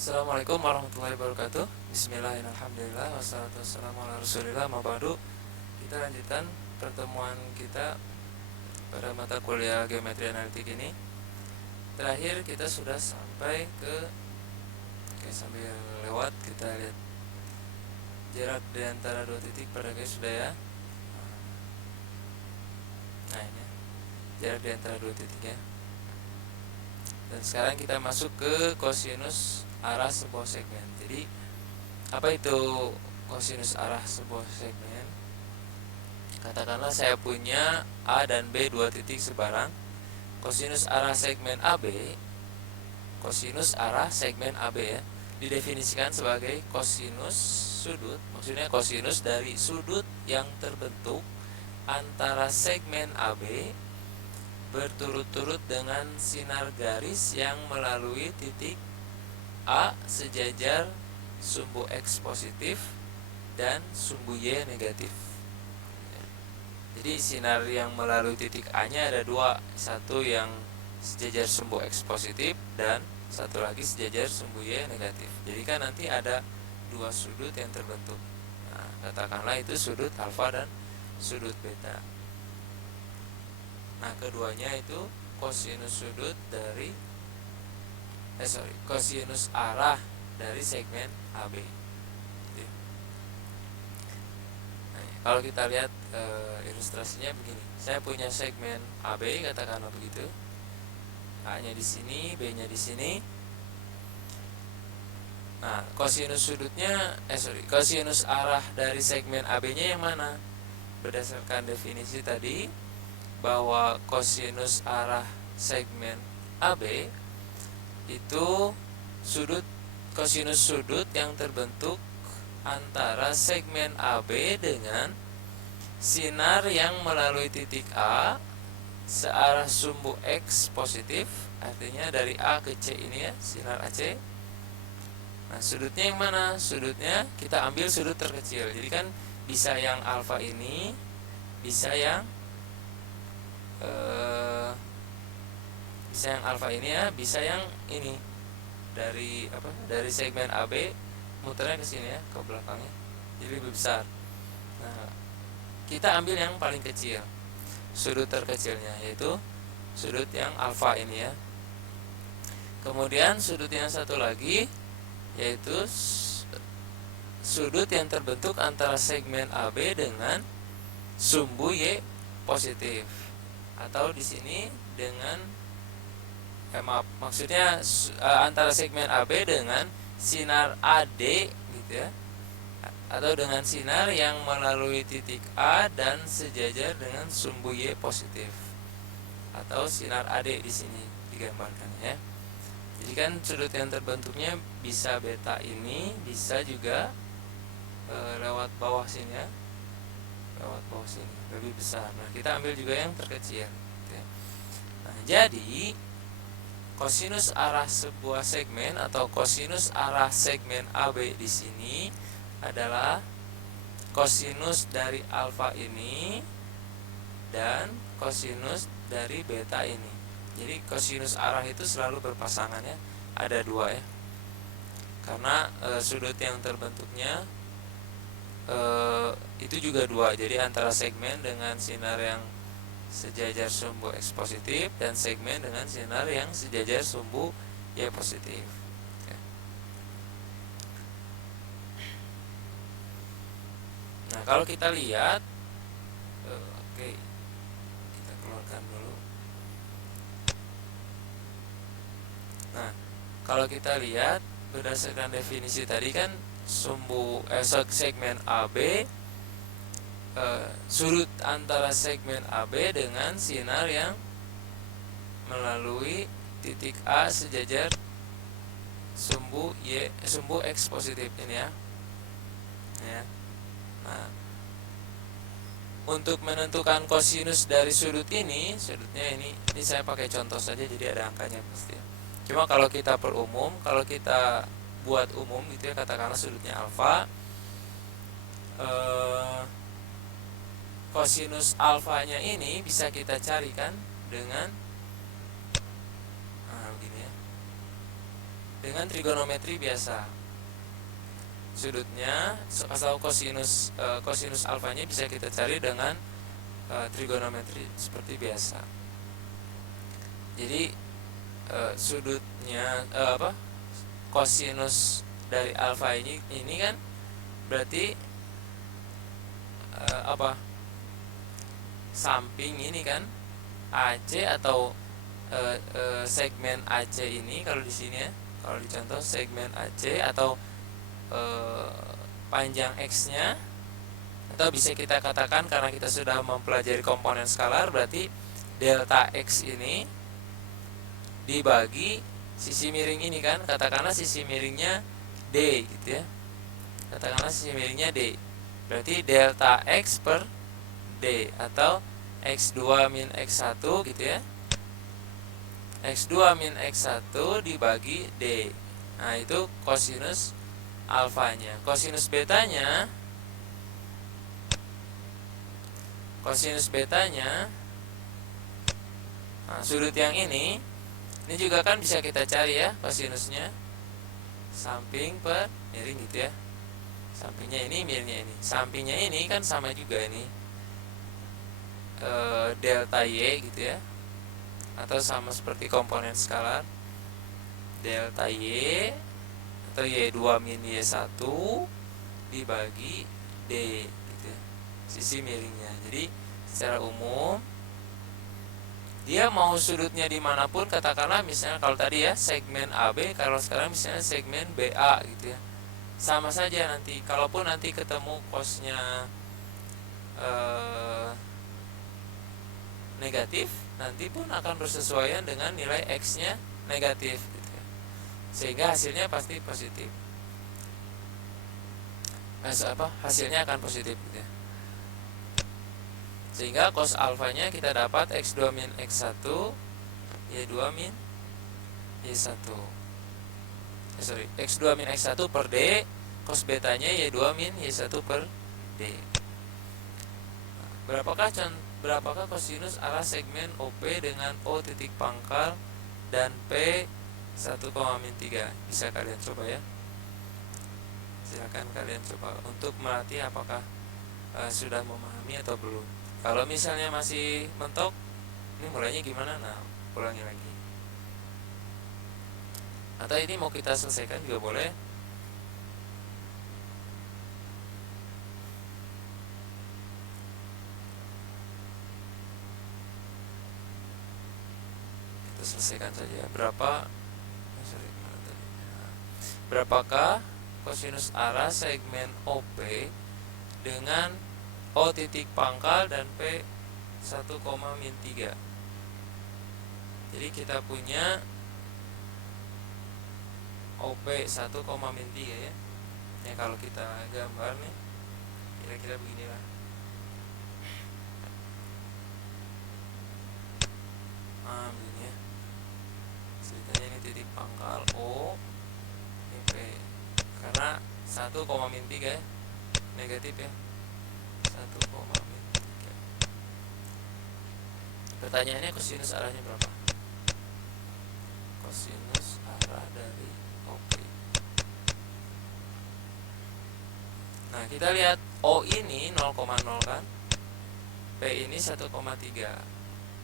Assalamualaikum warahmatullahi wabarakatuh. Bismillahirrahmanirrahim. Wassalatu wassalamu ala rasulillah. Mabadu. Kita lanjutkan pertemuan kita pada mata kuliah geometri analitik ini. Terakhir kita sudah sampai ke sambil lewat kita lihat jarak di antara dua titik pada guys sudah ya. Nah ini jarak di antara dua titik ya. Dan sekarang kita masuk ke kosinus arah sebuah segmen. Jadi apa itu kosinus arah sebuah segmen? Katakanlah saya punya A dan B dua titik sebarang. Kosinus arah segmen AB, kosinus arah segmen AB ya, didefinisikan sebagai kosinus sudut, maksudnya kosinus dari sudut yang terbentuk antara segmen AB berturut-turut dengan sinar garis yang melalui titik A sejajar sumbu X positif dan sumbu Y negatif. Jadi sinar yang melalui titik A nya ada dua, satu yang sejajar sumbu X positif dan satu lagi sejajar sumbu Y negatif. Jadi kan nanti ada dua sudut yang terbentuk. Nah, katakanlah itu sudut alfa dan sudut beta. Nah, keduanya itu kosinus sudut dari kosinus arah dari segmen AB. Nah, kalau kita lihat ilustrasinya begini. Saya punya segmen AB, katakanlah begitu. A-nya di sini, B-nya di sini. Nah, kosinus sudutnya kosinus arah dari segmen AB-nya yang mana? Berdasarkan definisi tadi, bahwa kosinus arah segmen AB itu kosinus sudut yang terbentuk antara segmen AB dengan sinar yang melalui titik A searah sumbu X positif, artinya dari A ke C ini ya, sinar AC. Nah, sudutnya yang mana? Sudutnya kita ambil sudut terkecil. Jadi kan bisa yang alfa ini, bisa yang alfa ini ya, bisa yang ini dari segmen AB muternya ke sini ya, ke belakangnya, jadi lebih besar. Nah, kita ambil yang paling kecil, sudut terkecilnya, yaitu sudut yang alfa ini ya. Kemudian sudut yang satu lagi yaitu sudut yang terbentuk antara segmen AB dengan sumbu Y positif, atau di sini dengan maksudnya antara segmen AB dengan sinar AD gitu ya, atau dengan sinar yang melalui titik A dan sejajar dengan sumbu Y positif, atau sinar AD di sini digambarkan ya. Jadi kan sudut yang terbentuknya bisa beta ini, bisa juga lewat bawah sini ya, lewat bawah sini lebih besar. Nah, kita ambil juga yang terkecil gitu ya. Nah, jadi kosinus arah sebuah segmen atau kosinus arah segmen AB di sini adalah kosinus dari alfa ini dan kosinus dari beta ini. Jadi kosinus arah itu selalu berpasangan ya, ada dua ya. Karena sudut yang terbentuknya itu juga dua. Jadi antara segmen dengan sinar yang sejajar sumbu X positif dan segmen dengan sinar yang sejajar sumbu Y positif. Nah, kalau kita lihat, kita keluarkan dulu. Nah, kalau kita lihat berdasarkan definisi tadi kan segmen AB, sudut antara segmen AB dengan sinar yang melalui titik A sejajar sumbu X positif ini ya. Nah, untuk menentukan kosinus dari sudut ini, sudutnya ini saya pakai contoh saja, jadi ada angkanya pasti. Cuma kalau kita perumum, kalau kita buat umum gitu ya, katakanlah sudutnya alfa, kosinus alfanya ini bisa kita carikan dengan begini ya. dengan trigonometri biasa. Sudutnya atau kosinus alfanya bisa kita cari dengan trigonometri seperti biasa. Jadi sudutnya kosinus dari alfa ini kan berarti samping ini kan AC atau segmen AC ini, kalau di sini ya, kalau dicontoh segmen AC atau panjang X nya, atau bisa kita katakan karena kita sudah mempelajari komponen skalar, berarti delta X ini dibagi sisi miring ini kan, katakanlah sisi miringnya D gitu ya, katakanlah sisi miringnya D, berarti delta X per D atau X2 min X1 gitu ya, X2 min X1 dibagi D. Nah itu kosinus alfanya. Kosinus betanya nah, sudut yang ini juga kan bisa kita cari ya kosinusnya, samping per miring gitu ya, sampingnya ini, miringnya ini, sampingnya ini kan sama juga ini delta Y gitu ya, atau sama seperti komponen skalar, delta Y atau Y2 min Y1 dibagi D gitu ya, sisi miringnya. Jadi secara umum dia mau sudutnya dimanapun, katakanlah misalnya kalau tadi ya segmen AB, kalau sekarang misalnya segmen BA gitu ya, sama saja nanti, kalaupun nanti ketemu cosnya negatif, nanti pun akan bersesuaian dengan nilai X nya negatif gitu ya. Sehingga hasilnya pasti positif, hasilnya akan positif gitu ya. Sehingga cos alfanya kita dapat X2 min X1 Y2 min Y1 X2 min X1 per D, cos betanya Y2 min Y1 per D. Berapakah kosinus arah segmen OP dengan O titik pangkal dan P 1,-3? Bisa kalian coba ya. Silakan kalian coba untuk melatih apakah sudah memahami atau belum. Kalau misalnya masih mentok, ini mulainya gimana? Nah, ulangi lagi. Atau ini mau kita selesaikan juga boleh. Selesaikan saja. Berapakah kosinus arah segmen OP dengan O titik pangkal dan P 1,-3? Jadi kita punya OP 1,-3 ya. Ya kalau kita gambar nih, kira-kira beginilah. Begini ya. Ceritanya ini titik pangkal O, ini P. Karena 1,-3 ya, negatif ya. 1,-3. Pertanyaannya kosinus arahnya berapa? Kosinus arah dari OP. Nah, kita lihat O ini 0,0 kan, P ini 1,3.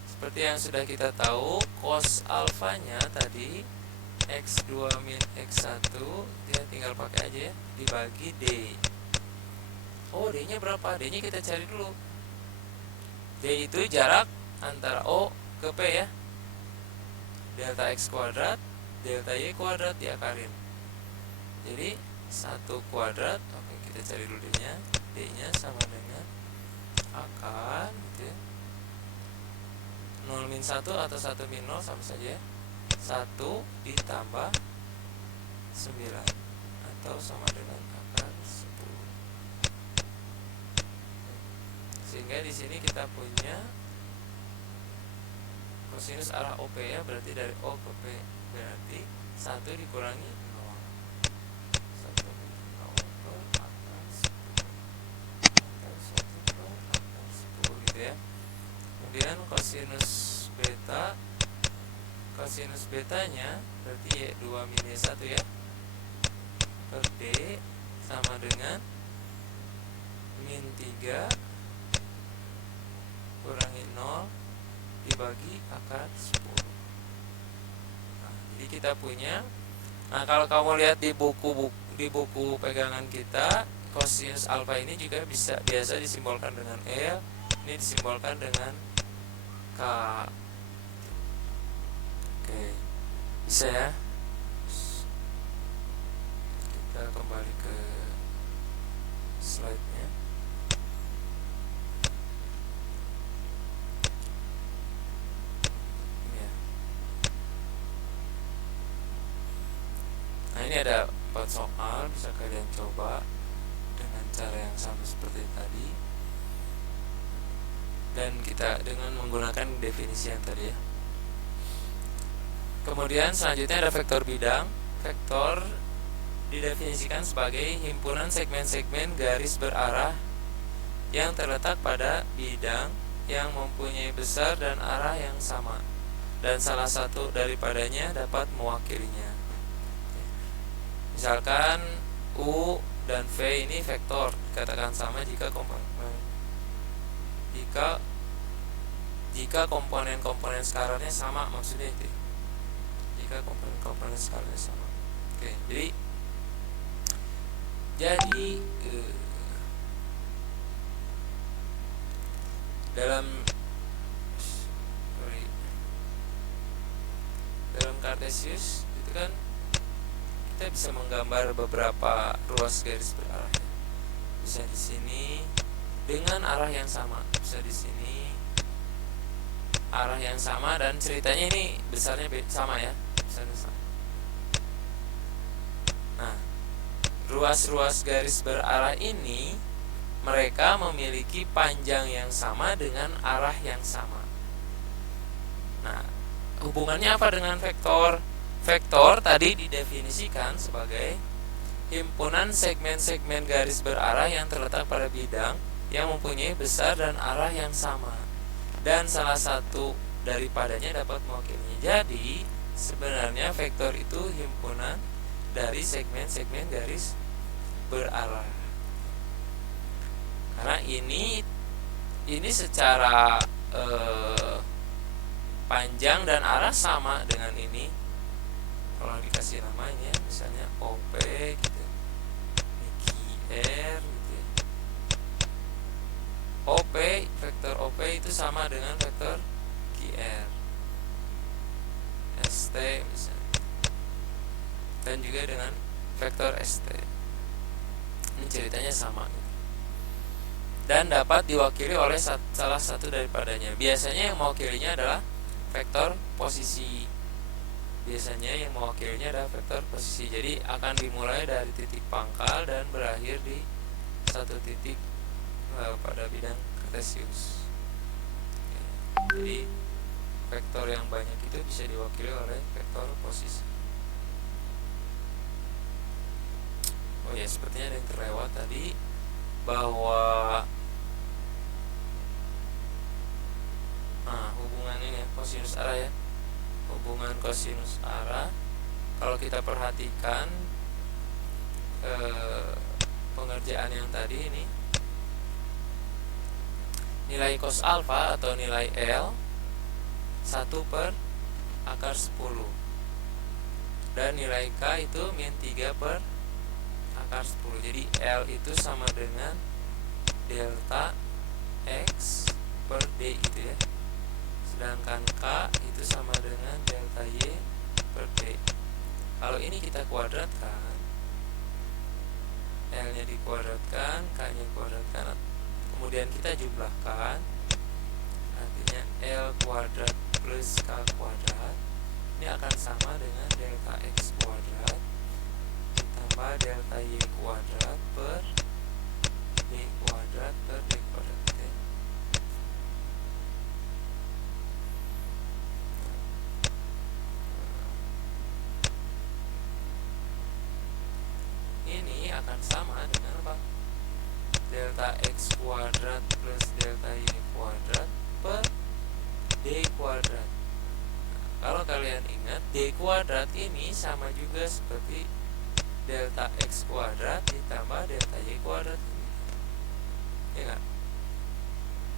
Seperti yang sudah kita tahu, cos alfanya tadi X2 min X1, ya tinggal pakai aja ya, dibagi D. Oh, D nya berapa? D nya kita cari dulu. D itu jarak antara O ke P ya, delta X kuadrat delta Y kuadrat diakalin. Jadi 1 kuadrat, oke, kita cari dulu D nya. D nya sama dengan akar gitu ya, 0 min 1 atau 1 min 0 sama saja, 1 ditambah 9 atau sama dengan akar 10. Sehingga di sini kita punya kosinus arah OP ya, berarti dari O ke P berarti 1 dikurangi 0. 1 min 0 per akar 10 atau 1 per akar 10 gitu ya. Kemudian kosinus beta Kosinus betanya berarti 2 min 1 ya, per D sama dengan min 3 kurangi 0 dibagi akar 10. Nah, jadi kita punya, nah kalau kamu lihat di buku pegangan kita, kosinus alfa ini juga biasa disimbolkan dengan L, ini disimbolkan dengan K. Oke, bisa ya. Kita kembali ke slide-nya. Ini ya. Nah, ini ada 4 soal, bisa kalian coba dengan cara yang sama seperti tadi. Dan kita dengan menggunakan definisi yang tadi ya. Kemudian selanjutnya ada vektor bidang. Vektor didefinisikan sebagai himpunan segmen-segmen garis berarah yang terletak pada bidang yang mempunyai besar dan arah yang sama, dan salah satu daripadanya dapat mewakilinya. Misalkan U dan V ini vektor, dikatakan sama jika komponen-komponen skalarnya sama, maksudnya itu. Jika komponen skalarnya sama. Oke, jadi dalam Cartesius itu kan kita bisa menggambar beberapa ruas garis berarah. Bisa di sini dengan arah yang sama, bisa di sini arah yang sama, dan ceritanya ini besarnya sama ya, besarnya sama. Nah, ruas-ruas garis berarah ini mereka memiliki panjang yang sama dengan arah yang sama. Nah, hubungannya apa dengan vektor? Vektor tadi didefinisikan sebagai himpunan segmen-segmen garis berarah yang terletak pada bidang yang mempunyai besar dan arah yang sama, dan salah satu daripadanya dapat mewakilinya. Jadi sebenarnya vektor itu himpunan dari segmen-segmen garis berarah. Karena ini secara panjang dan arah sama dengan ini. Kalau dikasih namanya misalnya OP gitu, ini QR gitu ya. OP, vektor OP itu sama dengan vektor QR, ST misalnya, dan juga dengan vektor ST. Ini ceritanya sama gitu. Dan dapat diwakili oleh salah satu daripadanya. Biasanya yang mewakilinya adalah vektor posisi. Biasanya yang mewakilinya adalah vektor posisi. Jadi akan dimulai dari titik pangkal dan berakhir di satu titik pada bidang Cartesius. Jadi vektor yang banyak itu bisa diwakili oleh vektor posisi. Oh ya, sepertinya ada yang terlewat tadi, bahwa hubungan ini ya, kosinus arah ya, hubungan kosinus arah. Kalau kita perhatikan pengerjaan yang tadi ini, nilai cos alfa atau nilai L 1 per akar 10, dan nilai K itu min 3 per akar 10. Jadi L itu sama dengan delta X per D gitu ya. Sedangkan K itu sama dengan delta Y per D. Kalau ini kita kuadratkan, L nya dikuadratkan, K nya kuadratkan, kemudian kita jumlahkan, artinya L kuadrat plus K kuadrat ini akan sama dengan delta X kuadrat tambah delta Y kuadrat per D kuadrat per D kuadrat. Ini akan sama dengan apa? Delta X kuadrat plus delta Y kuadrat per D kuadrat. Kalau kalian ingat, D kuadrat ini sama juga seperti delta X kuadrat ditambah delta Y kuadrat, ya enggak?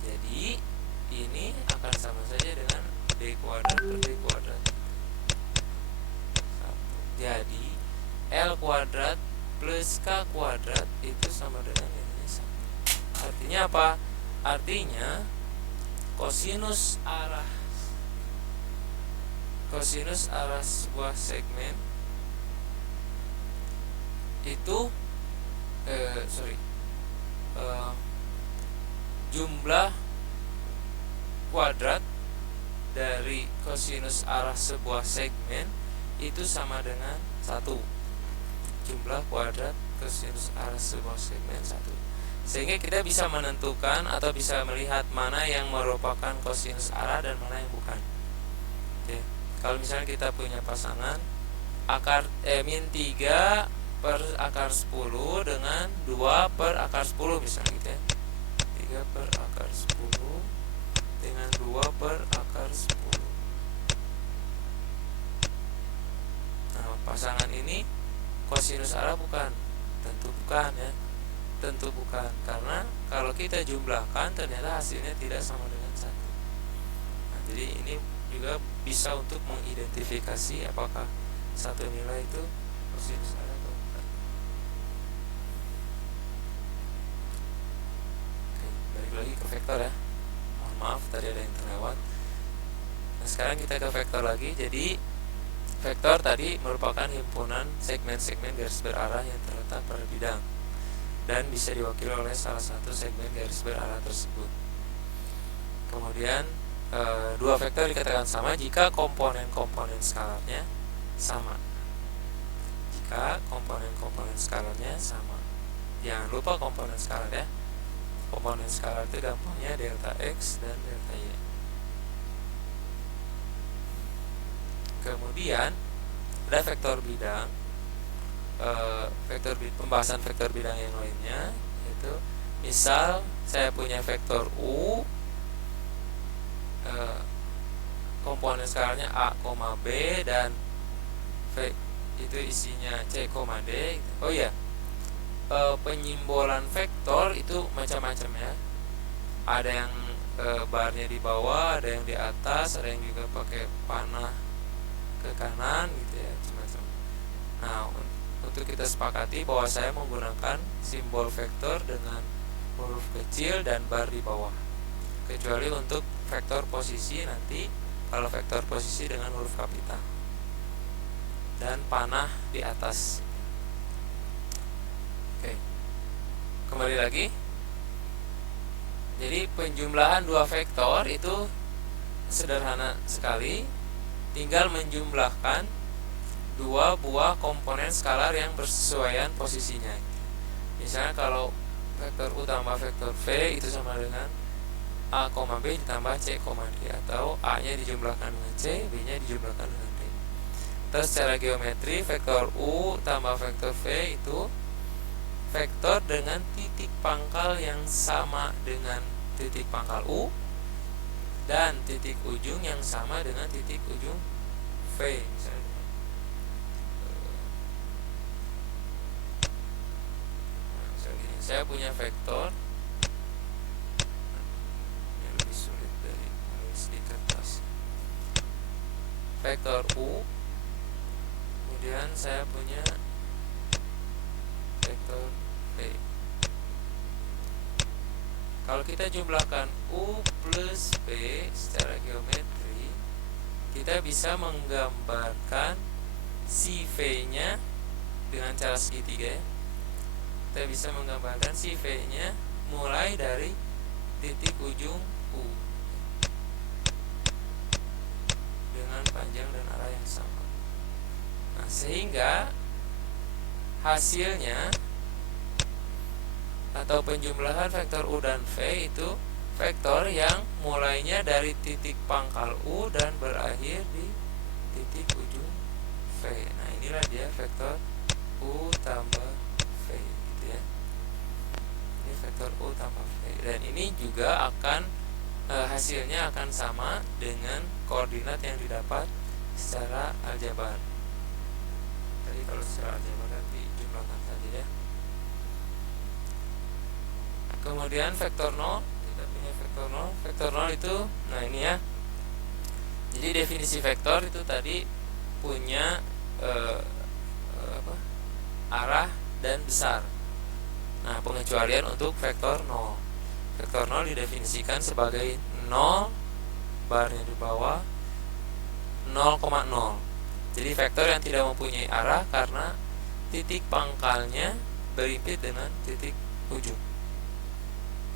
Jadi ini akan sama saja dengan D kuadrat per D kuadrat. Jadi L kuadrat plus K kuadrat itu sama dengan nilainya 1. Artinya apa? Artinya kosinus arah sebuah segmen itu jumlah kuadrat dari kosinus arah sebuah segmen itu sama dengan 1. Jumlah kuadrat kosinus arah sebuah segmen 1. Sehingga kita bisa menentukan atau bisa melihat mana yang merupakan kosinus arah dan mana yang bukan. Oke. Kalau misalnya kita punya pasangan min 3 per akar 10 dengan 2 per akar 10 misalnya gitu ya. 3 per akar 10 dengan 2 per akar 10. Nah, pasangan ini kosinus arah bukan? Tentu bukan ya. Tentu bukan, karena kalau kita jumlahkan ternyata hasilnya tidak sama dengan 1. Nah, jadi ini juga bisa untuk mengidentifikasi apakah satu nilai itu kosinus arah atau bukan. Oke, balik lagi ke vektor ya. Mohon maaf tadi ada yang terlewat. Nah, sekarang kita ke vektor lagi. Jadi vektor tadi merupakan himpunan segmen-segmen garis berarah yang terletak pada bidang dan bisa diwakili oleh salah satu segmen garis berarah tersebut. Kemudian dua vektor dikatakan sama jika komponen-komponen skalarnya sama. Jika komponen-komponen skalarnya sama. Jangan lupa komponen skalar ya. Komponen skalar itu gampangnya delta X dan delta Y. Kemudian ada vektor bidang. Pembahasan vektor bidang yang lainnya, yaitu misal saya punya vektor U, komponen skalarnya A, B dan itu isinya C, D. Oh iya, penyimbolan vektor itu macam-macam ya. Ada yang barnya di bawah, ada yang di atas, ada yang juga pakai panah ke kanan gitu ya, macam-macam. Nah, untuk kita sepakati bahwa saya menggunakan simbol vektor dengan huruf kecil dan bar di bawah, kecuali untuk vektor posisi nanti kalau vektor posisi dengan huruf kapital dan panah di atas. Oke, kembali lagi. Jadi penjumlahan dua vektor itu sederhana sekali, tinggal menjumlahkan dua buah komponen skalar yang bersesuaian posisinya. Misalnya kalau vektor U tambah vektor V itu sama dengan A, B ditambah C, D, atau A nya dijumlahkan dengan C, B nya dijumlahkan dengan D. Terus secara geometri vektor U tambah vektor V itu vektor dengan titik pangkal yang sama dengan titik pangkal U dan titik ujung yang sama dengan titik ujung V misalnya. Saya punya vektor, ini lebih sulit dari menulis di kertas. Vektor U, kemudian saya punya vektor V. Kalau kita jumlahkan U plus V secara geometri, kita bisa menggambarkan si V nya dengan cara segitiga ya. Kita bisa menggambarkan si V-nya mulai dari titik ujung U dengan panjang dan arah yang sama. Nah, sehingga hasilnya atau penjumlahan vektor U dan V itu vektor yang mulainya dari titik pangkal U dan berakhir di titik ujung V. Nah, inilah dia vektor U tambah V gitu ya. Ini vektor U tambah V. Dan ini juga akan hasilnya akan sama dengan koordinat yang didapat secara aljabar. Tadi kalau secara aljabar kan dijumlahkan saja ya. Kemudian vektor 0, kita punya vektor 0. Vektor 0 itu, nah ini ya. Jadi definisi vektor itu tadi punya arah dan besar. Nah, pengecualian untuk vektor 0. Vektor 0 didefinisikan sebagai 0 barnya di bawah 0,0. Jadi vektor yang tidak mempunyai arah karena titik pangkalnya berimpit dengan titik ujung.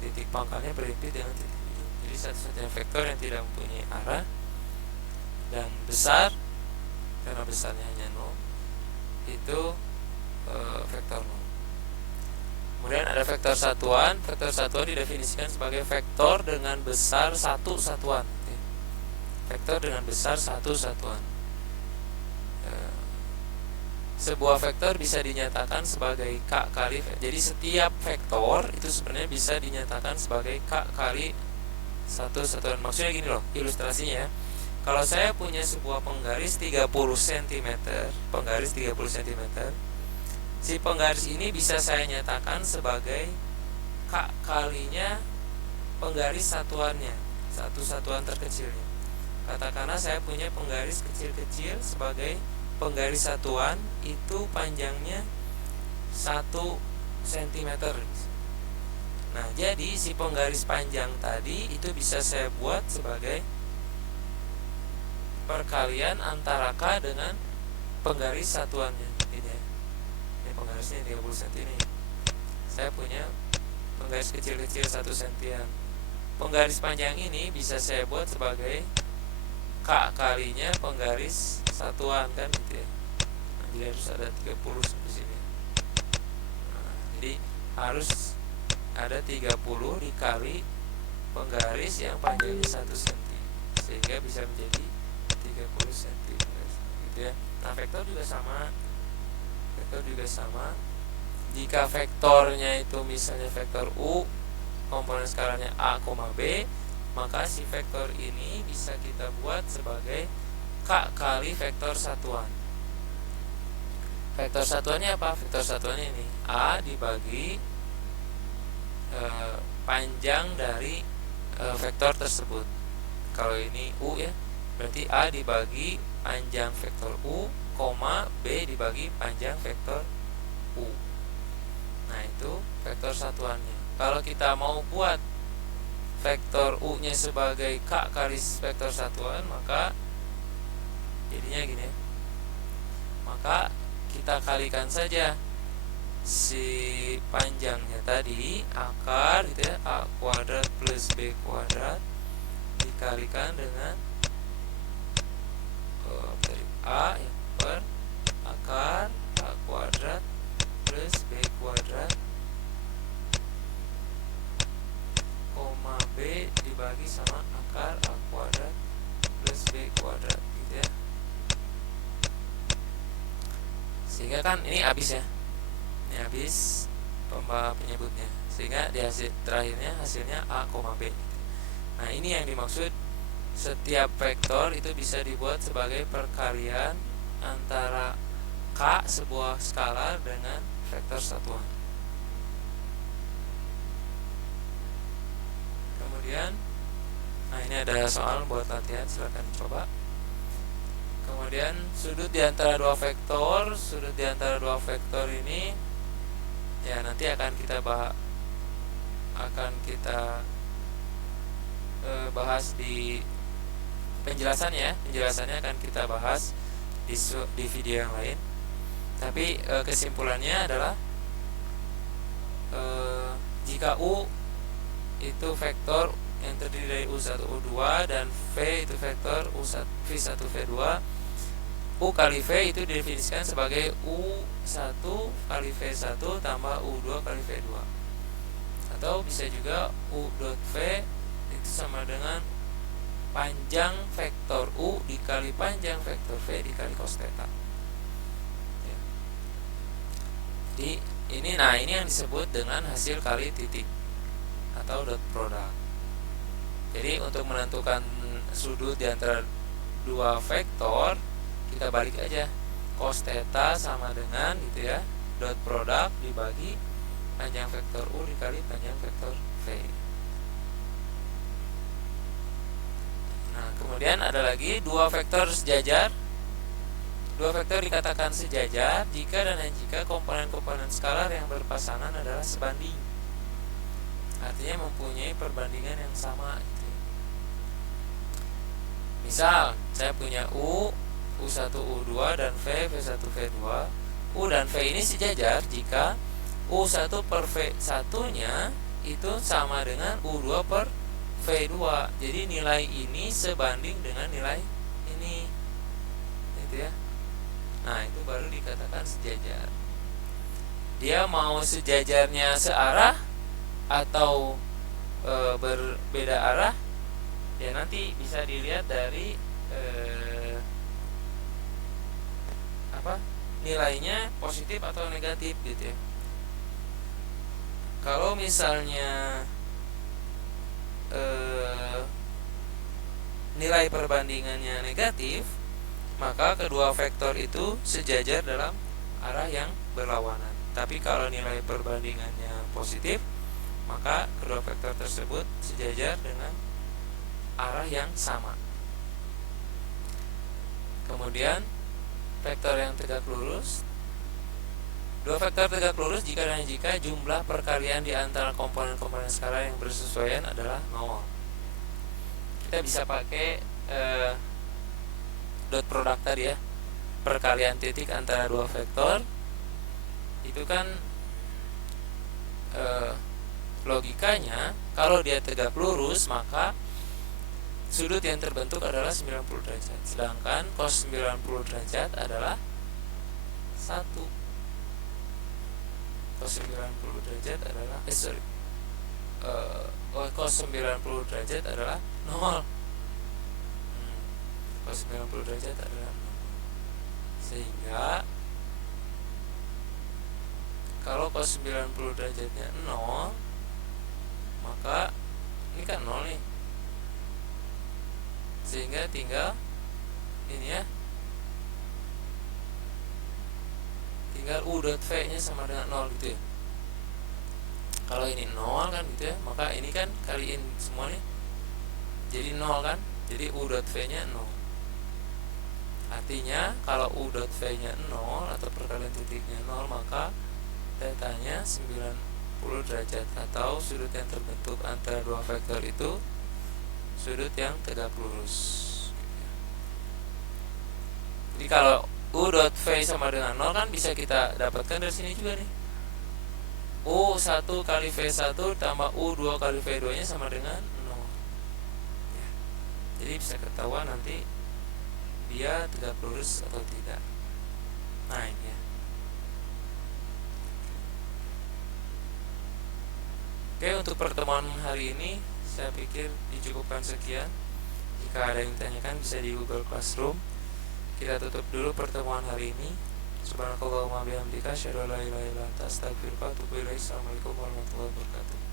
Titik pangkalnya berimpit dengan titik ujung. Jadi satu-satunya vektor yang tidak mempunyai arah dan besar karena besarnya hanya 0 itu vektor 0. Kemudian ada vektor satuan. Vektor satuan didefinisikan sebagai vektor dengan besar satu satuan. Vektor dengan besar satu satuan. Sebuah vektor bisa dinyatakan sebagai K kali. Jadi setiap vektor itu sebenarnya bisa dinyatakan sebagai K kali satu satuan. Maksudnya gini loh, ilustrasinya ya. Kalau saya punya sebuah penggaris 30 cm, penggaris 30 cm, si penggaris ini bisa saya nyatakan sebagai K kalinya penggaris satuannya, satu satuan terkecilnya. Katakanlah saya punya penggaris kecil-kecil sebagai penggaris satuan, itu panjangnya 1 cm. Nah, jadi si penggaris panjang tadi itu bisa saya buat sebagai perkalian antara K dengan penggaris satuannya. Ini ya. Ini penggarisnya 30 cm ini. Saya punya penggaris kecil-kecil 1 cm. Penggaris panjang ini bisa saya buat sebagai K kalinya penggaris satuan kan gitu ya. Nah, jadi harus ada 30 di sini. Nah, jadi harus ada 30 dikali penggaris yang panjangnya 1 cm sehingga bisa menjadi 30 cm gitu ya. Nah, vektor juga sama. Vektor juga sama. Jika vektornya itu misalnya vektor U, komponen skalanya A, B, maka si vektor ini bisa kita buat sebagai K kali vektor satuan. Vektor satuannya apa? Vektor satuannya ini A dibagi panjang dari vektor tersebut. Kalau ini U ya, berarti A dibagi panjang vektor U, B dibagi panjang vektor U. Nah, itu vektor satuannya. Kalau kita mau buat vektor U-nya sebagai K kali vektor satuan, maka jadinya gini ya. Maka kita kalikan saja si panjangnya tadi, akar gitu ya, A kuadrat plus B kuadrat dikalikan dengan A ya, per akar A kuadrat plus B kuadrat koma B dibagi sama akar A kuadrat plus B kuadrat gitu ya. Sehingga kan ini habis ya. Ini habis penyebutnya. Sehingga di hasil terakhirnya hasilnya A, B. Nah, ini yang dimaksud setiap vektor itu bisa dibuat sebagai perkalian antara K sebuah skalar dengan vektor satuan. Kemudian, nah ini ada soal buat latihan, silakan coba. Kemudian sudut di antara dua vektor, sudut di antara dua vektor ini ya nanti akan kita bahas di penjelasannya. Penjelasannya akan kita bahas di video yang lain. Tapi kesimpulannya adalah jika U itu vektor yang terdiri dari U1, U2 dan V itu vektor U1, V1, V2, U kali V itu didefinisikan sebagai U1 kali V1 tambah U2 kali V2. Atau bisa juga U dot V itu sama dengan panjang vektor U dikali panjang vektor V dikali cos theta ya. Jadi ini yang disebut dengan hasil kali titik atau dot product. Jadi untuk menentukan sudut di antara dua vektor kita balik aja, cos theta sama dengan gitu ya, dot produk dibagi panjang vektor U dikali panjang vektor V. Nah, kemudian ada lagi dua vektor sejajar. Dua vektor dikatakan sejajar jika dan hanya jika komponen-komponen skalar yang berpasangan adalah sebanding. Artinya mempunyai perbandingan yang sama gitu. Misal, saya punya U1, U2 dan V1, V2. U dan V ini sejajar jika U1 per V1-nya itu sama dengan U2 per V2. Jadi nilai ini sebanding dengan nilai ini. Gitu ya. Nah, itu baru dikatakan sejajar. Dia mau sejajarnya searah atau berbeda arah, ya nanti bisa dilihat dari nilainya positif atau negatif gitu ya. Kalau misalnya nilai perbandingannya negatif, maka kedua vektor itu sejajar dalam arah yang berlawanan. Tapi kalau nilai perbandingannya positif, maka kedua vektor tersebut sejajar dengan arah yang sama. Kemudian vektor yang tegak lurus. Dua vektor tegak lurus jika dan jika jumlah perkalian di antara komponen-komponen skalar yang bersesuaian adalah 0. Kita bisa pakai dot produk tadi ya, perkalian titik antara dua vektor. Itu kan logikanya kalau dia tegak lurus maka sudut yang terbentuk adalah 90 derajat, sedangkan cos 90 derajat adalah 1. Cos 90 derajat adalah cos 90 derajat adalah 0. Cos 90 derajat adalah 0. Sehingga kalau cos 90 derajatnya 0, maka ini kan 0 nih. Sehingga tinggal ini ya, tinggal U dot V nya sama dengan 0 gitu ya. Kalau ini 0 kan gitu ya, maka ini kan kaliin semua nih jadi 0 kan, jadi U dot V nya 0. Artinya kalau U dot V nya 0 atau perkalian titiknya 0, maka theta nya 90 derajat, atau sudut yang terbentuk antara dua vektor itu sudut yang tegak lurus. Jadi kalau U dot V sama dengan 0 kan bisa kita dapatkan dari sini juga nih. U1 kali V1 tambah U2 kali V2 nya sama dengan 0 ya. Jadi bisa ketahuan nanti dia tegak lurus atau tidak. Nah ini ya. Oke, untuk pertemuan hari ini saya pikir dicukupkan sekian. Jika ada yang ditanyakan bisa di Google Classroom. Kita tutup dulu pertemuan hari ini. Subhanakallahumma bihamdika asyhadu an la ilaha illa anta astaghfiruka wa atubu ilaik. Assalamualaikum warahmatullahi wabarakatuh.